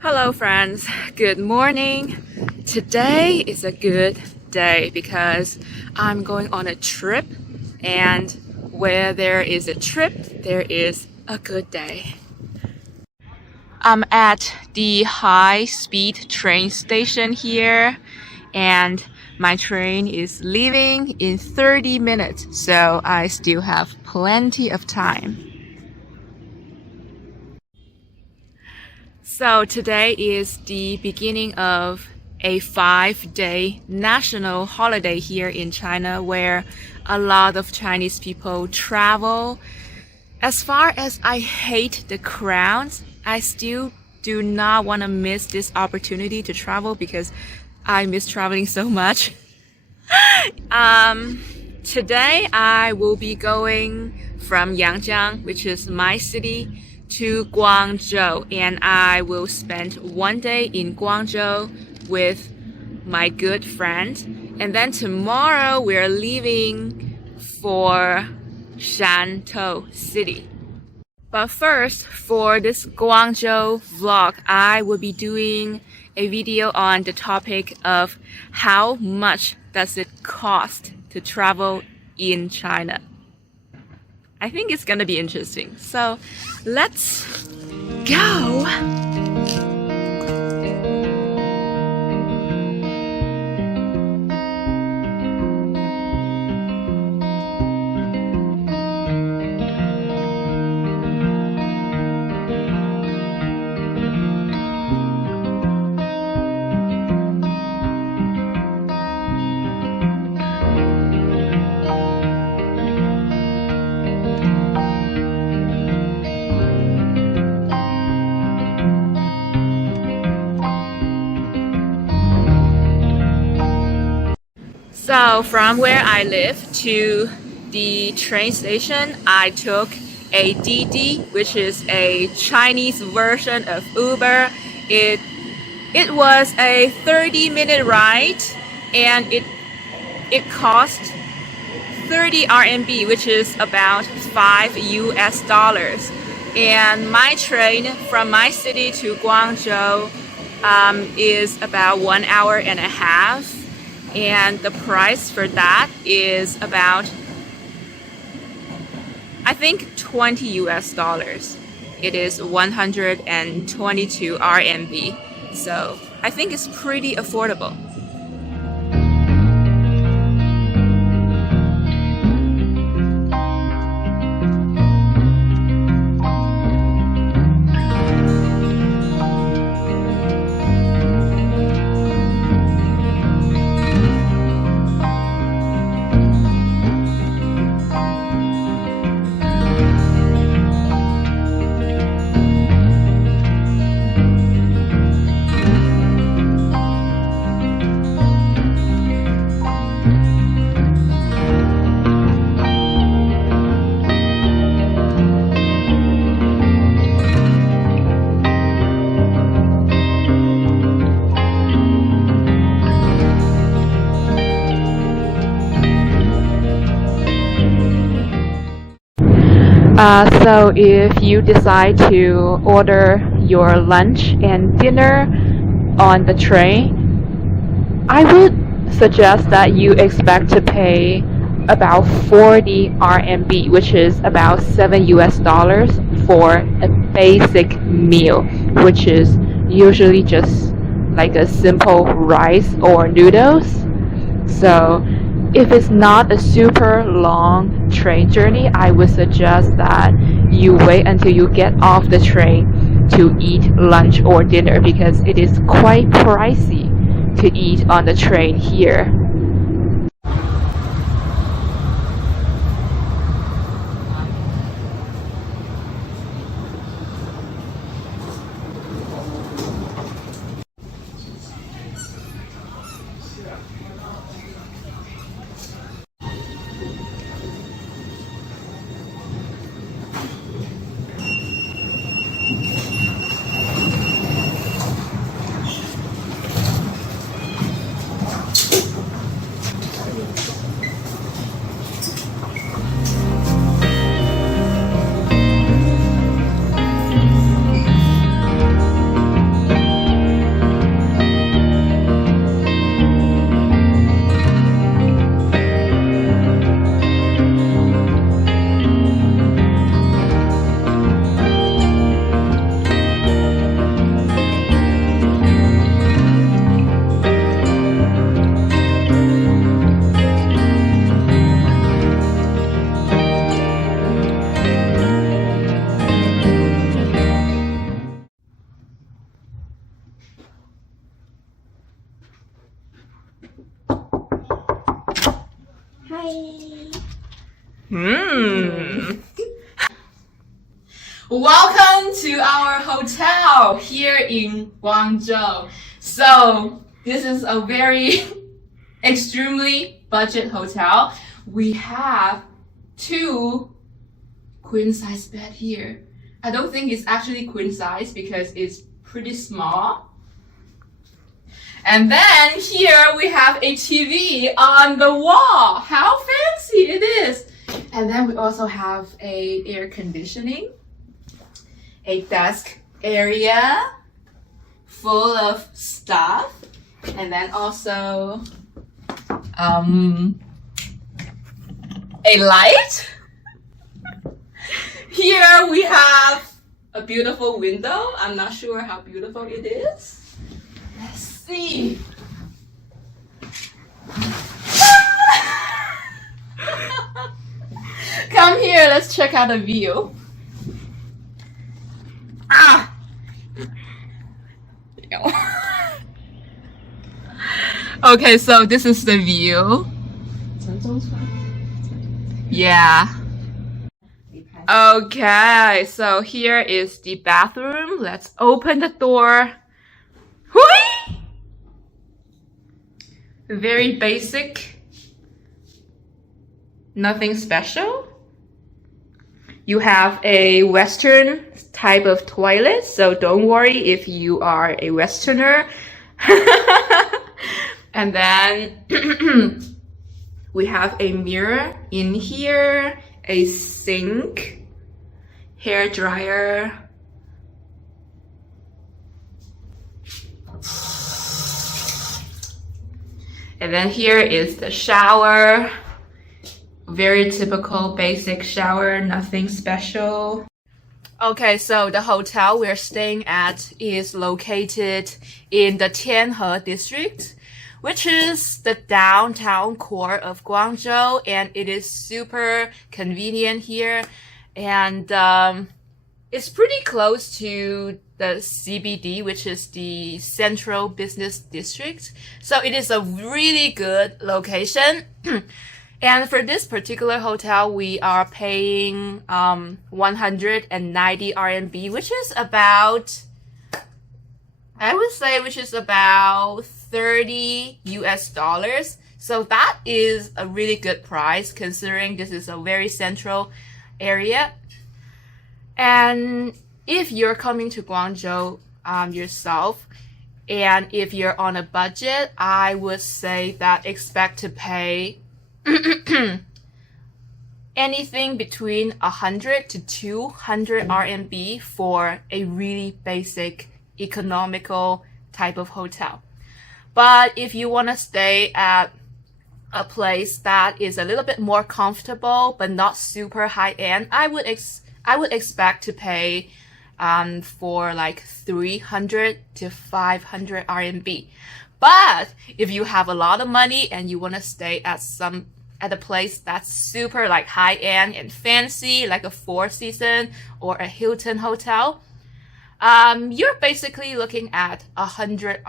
Hello, friends. Good morning. Today is a good day because I'm going on a trip, and where there is a trip, there is a good day. I'm at the high-speed train station here, and my train is leaving in 30 minutes, so I still have plenty of time. So today is the beginning of a 5-day national holiday here in China where a lot of Chinese people travel. As far as I hate the crowds, I still do not want to miss this opportunity to travel because I miss traveling so much. Today I will be going from Yangjiang, which is my city, to Guangzhou, and I will spend one day in Guangzhou with my good friend, and then tomorrow we're leaving for Shantou City. But first, for this Guangzhou vlog, I will be doing a video on the topic of how much does it cost to travel in China. I think it's gonna be interesting. So let's go! So from where I live to the train station, I took a Didi, which is a Chinese version of Uber. It was a 30-minute ride, and it cost 30 RMB, which is about $5. And my train from my city to Guangzhou is about 1 hour and a half. And the price for that is about, I think, $20. It is 122 RMB. So I think it's pretty affordable. So if you decide to order your lunch and dinner on the train, I would suggest that you expect to pay about 40 RMB, which is about $7 for a basic meal, which is usually just like a simple rice or noodles. So if it's not a super long train journey, I would suggest that you wait until you get off the train to eat lunch or dinner because it is quite pricey to eat on the train here. Welcome to our hotel here in Guangzhou. So this is a very extremely budget hotel. We have 2 queen size bed here. I don't think it's actually queen size because it's pretty small. And then here we have a TV on the wall. How fancy it is. And then we also have a air conditioning, a desk area full of stuff, and then also a light. Here we have a beautiful window. I'm not sure how beautiful it is. Let's see. Come here, let's check out the view. Okay, so this is the view. Yeah. Okay, so here is the bathroom. Let's open the door. Hui! Very basic. Nothing special. You have a Western type of toilet, so don't worry if you are a Westerner. And then we have a mirror in here, a sink, hair dryer, and then here is the shower. Very typical basic shower, nothing special. Okay, so the hotel we're staying at is located in the Tianhe district, which is the downtown core of Guangzhou, and it is super convenient here. And it's pretty close to the CBD, which is the Central Business District. So it is a really good location. And for this particular hotel, we are paying 190 RMB, which is about, I would say, which is about $30 US. So that is a really good price considering this is a very central area. And if you're coming to Guangzhou yourself, and if you're on a budget, I would say that expect to pay anything between 100 to 200 RMB for a really basic economical type of hotel. But if you want to stay at a place that is a little bit more comfortable but not super high end, I would expect to pay for like 300 to 500 RMB. But if you have a lot of money and you want to stay at a place that's super like high end and fancy, like a Four Seasons or a Hilton hotel, you're basically looking at 1,000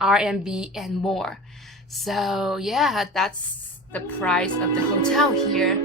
RMB and more. So yeah, that's the price of the hotel here.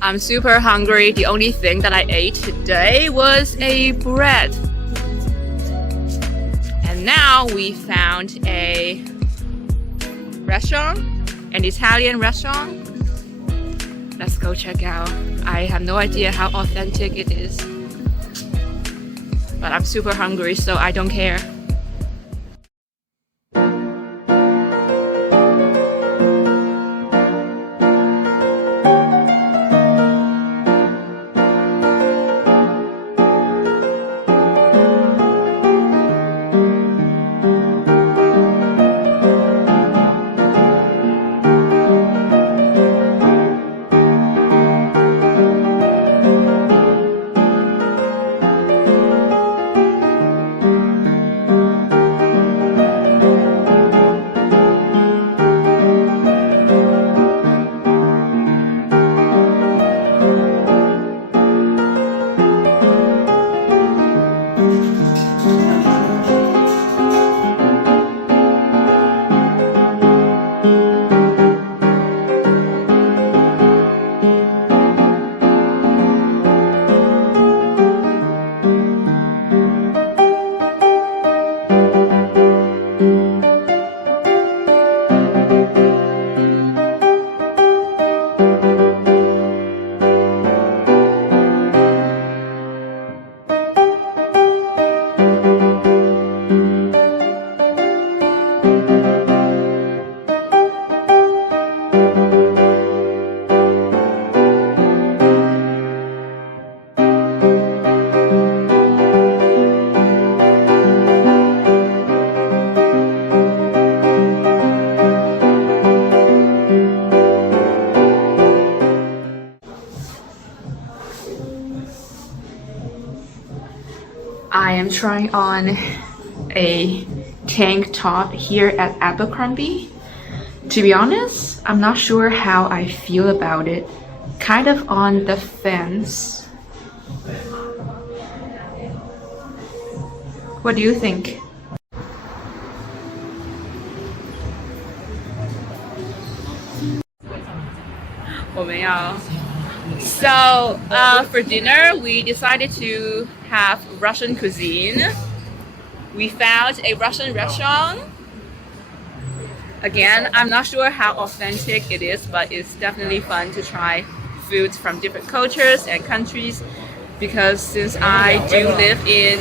I'm super hungry. The only thing that I ate today was a bread. And now we found a restaurant, an Italian restaurant. Let's go check out. I have no idea how authentic it is. But I'm super hungry, so I don't care. am trying on a tank top here at Abercrombie. To be honest, I'm not sure how I feel about it. Kind of on the fence. What do you think? So for dinner, we decided to have Russian cuisine. We found a Russian restaurant. Again, I'm not sure how authentic it is, but it's definitely fun to try foods from different cultures and countries. Because since I do live in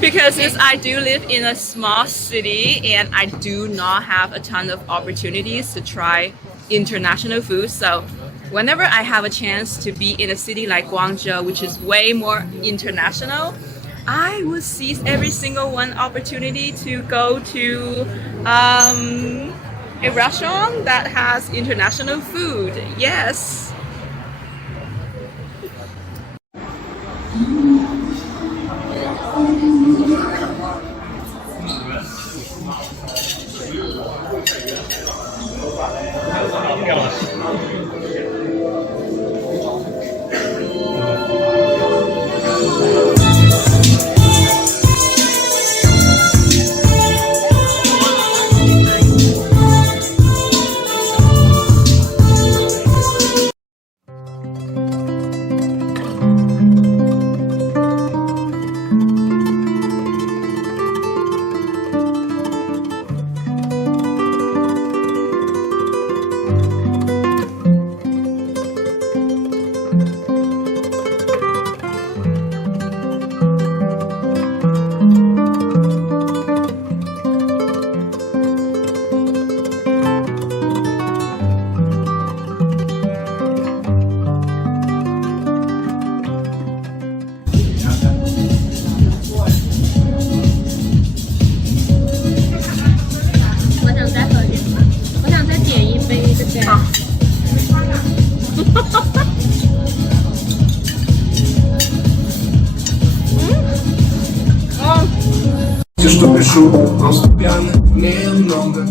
because since I do live in a small city and I do not have a ton of opportunities to try international food, so whenever I have a chance to be in a city like Guangzhou, which is way more international, I would seize every single one opportunity to go to a restaurant that has international food. Yes. чтобы шум, просто пьяный немного.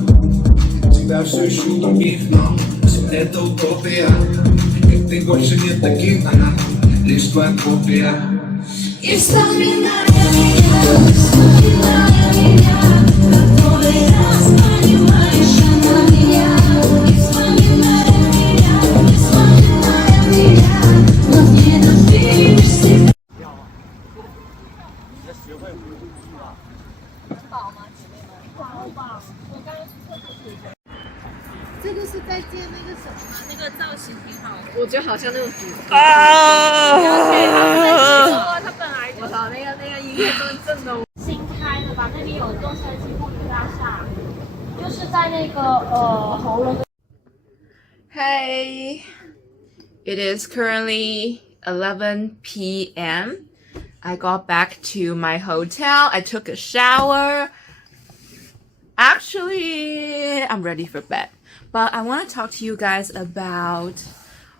Тебя все ищу других, но это утопия. Как ты больше нет таких, она лишь твоя копия. И вспоминая меня, который раз понимаешь, она меня. И вспоминая меня, но ненавидишь себя. 这个是在接那个什么吗？那个造型挺好的，我觉得好像那个主题。他本来我操，那个音乐真的。新开的吧，那边有中山新妇女大厦，就是在那个喉咙。Hey, it is currently 11 p.m. I got back to my hotel. I took a shower. Actually, I'm ready for bed. But I want to talk to you guys about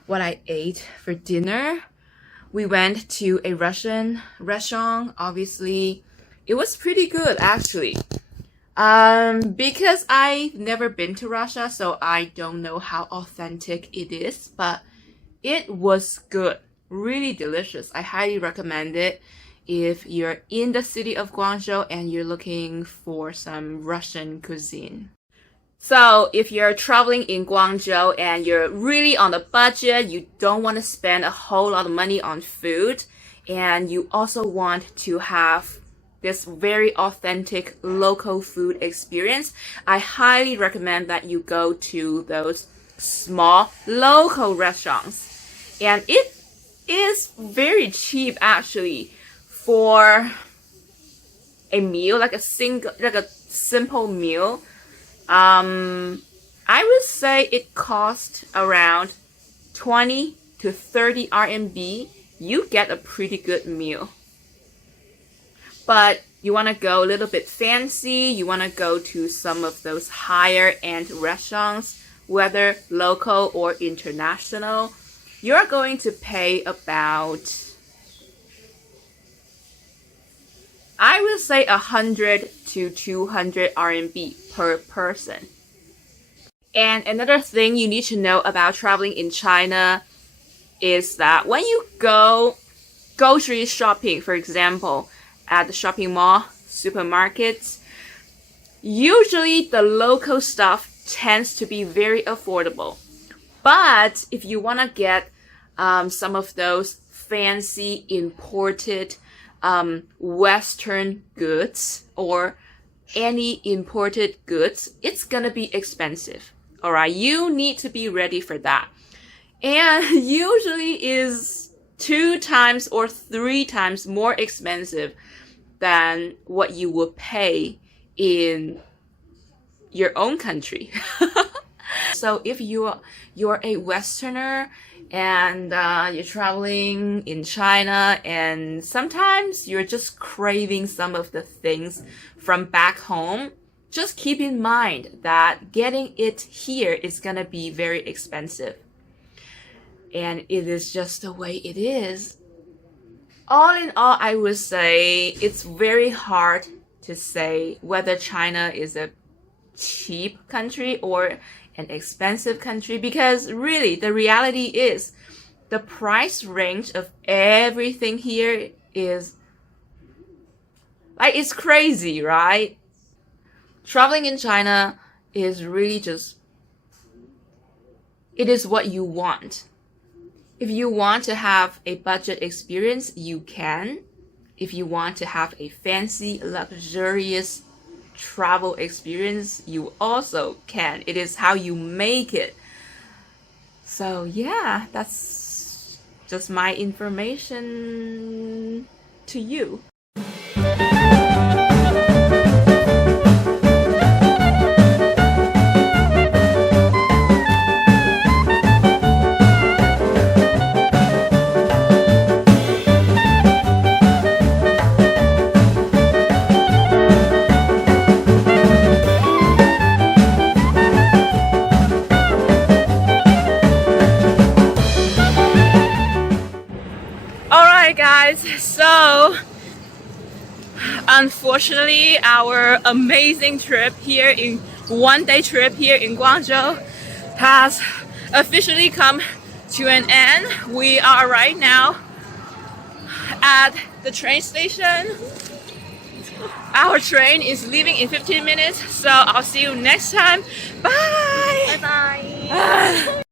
what I ate for dinner. We went to a Russian restaurant. Obviously, it was pretty good actually. Because I've never been to Russia, so I don't know how authentic it is, but it was good. Really delicious. I highly recommend it if you're in the city of Guangzhou and you're looking for some Russian cuisine. So if you're traveling in Guangzhou and you're really on a budget, you don't want to spend a whole lot of money on food, and you also want to have this very authentic local food experience, I highly recommend that you go to those small local restaurants. And it is very cheap actually for a meal, like a simple meal. I would say it cost around 20 to 30 RMB. You get a pretty good meal. But you want to go a little bit fancy, you want to go to some of those higher end restaurants, whether local or international, you're going to pay about, I will say 100 to 200 RMB per person. And another thing you need to know about traveling in China is that when you go grocery shopping, for example, at the shopping mall, supermarkets, usually the local stuff tends to be very affordable. But if you want to get some of those fancy imported Western goods or any imported goods, it's gonna be expensive. All right, you need to be ready for that. And usually is 2 times or 3 times more expensive than what you would pay in your own country. So if you're a Westerner and you're traveling in China and sometimes you're just craving some of the things from back home, just keep in mind that getting it here is gonna be very expensive. And it is just the way it is. All in all, I would say it's very hard to say whether China is a cheap country or an expensive country, because really the reality is the price range of everything here is like, it's crazy, right? Traveling in China is really just, it is what you want. If you want to have a budget experience, you can. If you want to have a fancy, luxurious travel experience, you also can. It is how you make it. So yeah, that's just my information to you. Alright guys, so unfortunately our amazing trip here in one-day trip here in Guangzhou has officially come to an end. We are right now at the train station. Our train is leaving in 15 minutes, so I'll see you next time. Bye! Bye bye.